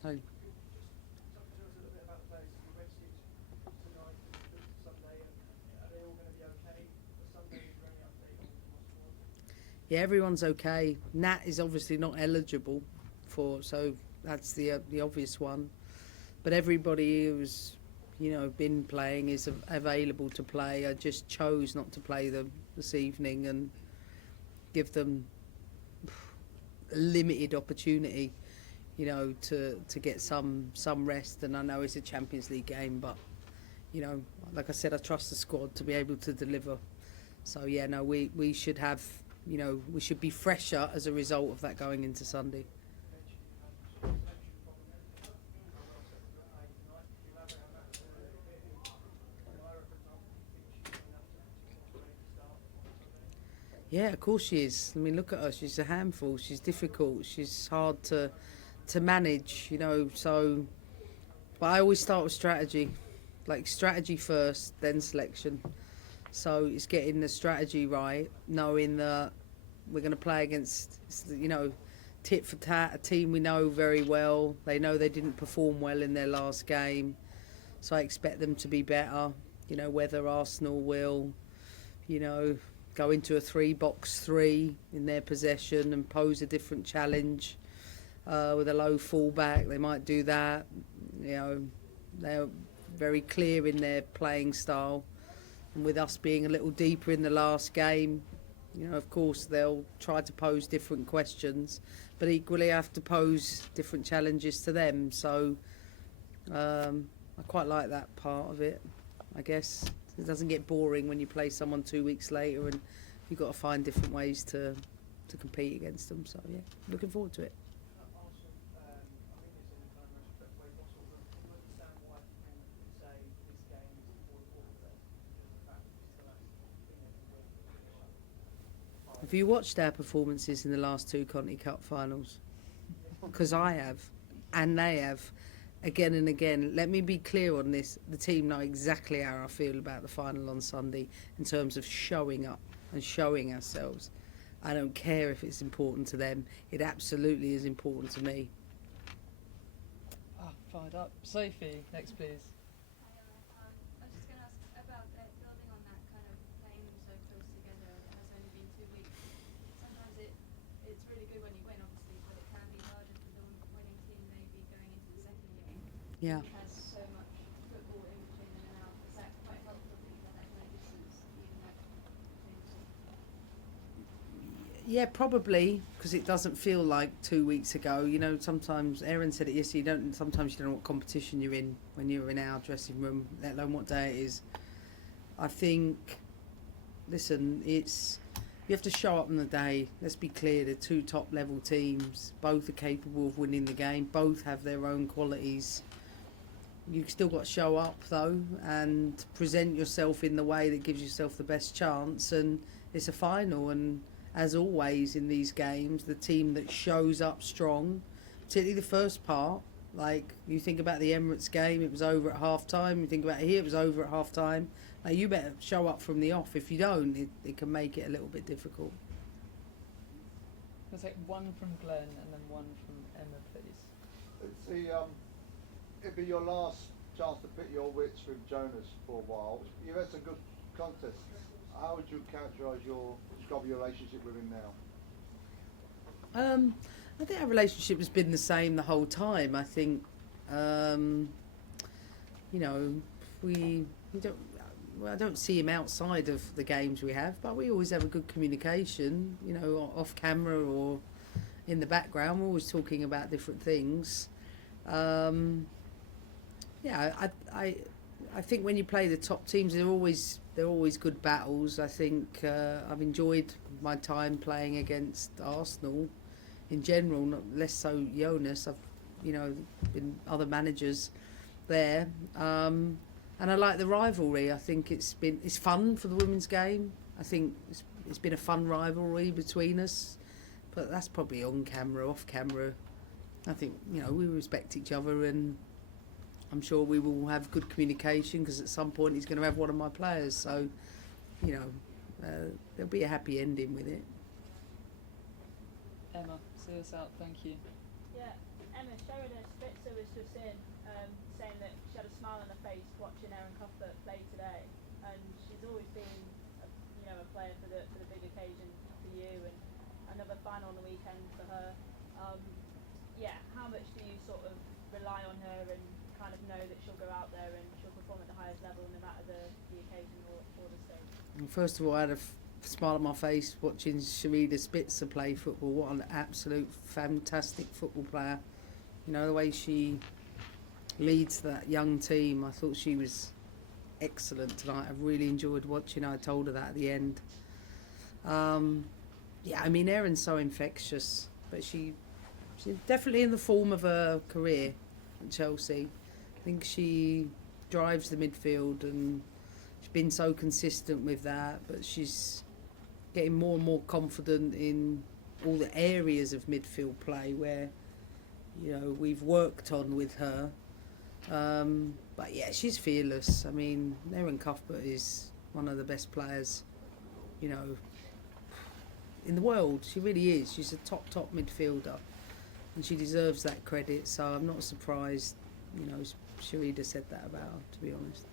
So yeah, everyone's okay. Nat is obviously not eligible for, so that's the obvious one. But everybody who's been playing is available to play. I just chose not to play them this evening and give them a limited opportunity, to get some rest. And I know it's a Champions League game, but like I said, I trust the squad to be able to deliver. So yeah, no, we should have, we should be fresher as a result of that going into Sunday. Yeah, of course she is. I mean, look at her. She's a handful. She's difficult. She's hard to manage, So, but I always start with strategy, like strategy first, then selection. So it's getting the strategy right, knowing that we're going to play against, tit for tat, a team we know very well. They know they didn't perform well in their last game, so I expect them to be better. Whether Arsenal will, go into a 3-box-3 in their possession and pose a different challenge with a low fullback. They might do that. They're very clear in their playing style. And with us being a little deeper in the last game, of course they'll try to pose different questions, but equally I have to pose different challenges to them. So I quite like that part of it, I guess. It doesn't get boring when you play someone 2 weeks later and you've got to find different ways to compete against them. So yeah, looking forward to it. Have you watched our performances in the last 2 Conti Cup finals? Because I have, and they have, again and again. Let me be clear on this. The team know exactly how I feel about the final on Sunday in terms of showing up and showing ourselves. I don't care if it's important to them. It absolutely is important to me. Fired up. Sophie, next please. I was just going to ask about building on that kind of playing so close together. It has only been 2 weeks. Sometimes it's really good when you win, obviously, but it can be harder for the winning team maybe going into the second game. Yeah. It has so much football in between them and out. Is that quite helpful that you have that kind of distance even between the two? Yeah, probably, because it doesn't feel like 2 weeks ago. Sometimes, Erin said it yesterday, sometimes you don't know what competition you're in when you're in our dressing room, let alone what day it is. I think, listen, you have to show up on the day. Let's be clear, they're 2 top level teams. Both are capable of winning the game. Both have their own qualities. You've still got to show up, though, and present yourself in the way that gives yourself the best chance. And it's a final, and as always in these games, the team that shows up strong, particularly the first part, like you think about the Emirates game, it was over at half time. You think about here, it was over at half time. Now you better show up from the off. If you don't, it can make it a little bit difficult. We'll take one from Glenn and then one from Emma, please. It'd be your last chance to pit your wits with Jonas for a while. You've had some good contests. How would you describe your relationship with him now? I think our relationship has been the same the whole time. I think, I don't see him outside of the games we have, but we always have a good communication, off camera or in the background. We're always talking about different things. I think when you play the top teams, they're always good battles. I think I've enjoyed my time playing against Arsenal in general, not less so Jonas. I've been other managers there, and I like the rivalry. I think it's fun for the women's game. I think it's been a fun rivalry between us, but that's probably on camera, off camera. I think we respect each other, and I'm sure we will have good communication because at some point he's going to have one of my players. So, there'll be a happy ending with it. Emma, see us out. Thank you. Yeah, Emma, showing us bits of Molineux Stadium, saying that she had a smile on her face watching Erin Cuthbert play today, and she's always been, a player for the big occasion for you, and another final on the weekend for her. How much do you sort of rely on her and kind of know that she'll go out there and she'll perform at the highest level no matter the occasion or the stage? Well, first of all, I had a smile on my face watching Sharida Spitzer play football. What an absolute fantastic football player. You know, the way she leads that young team, I thought she was excellent tonight. I really enjoyed watching her. I told her that at the end. Erin's so infectious, but she's definitely in the form of her career at Chelsea. I think she drives the midfield and she's been so consistent with that, but she's getting more and more confident in all the areas of midfield play where, we've worked on with her. But yeah, she's fearless. I mean, Erin Cuthbert is one of the best players, in the world. She really is. She's a top midfielder, and she deserves that credit. So I'm not surprised, Sharida said that about her, to be honest.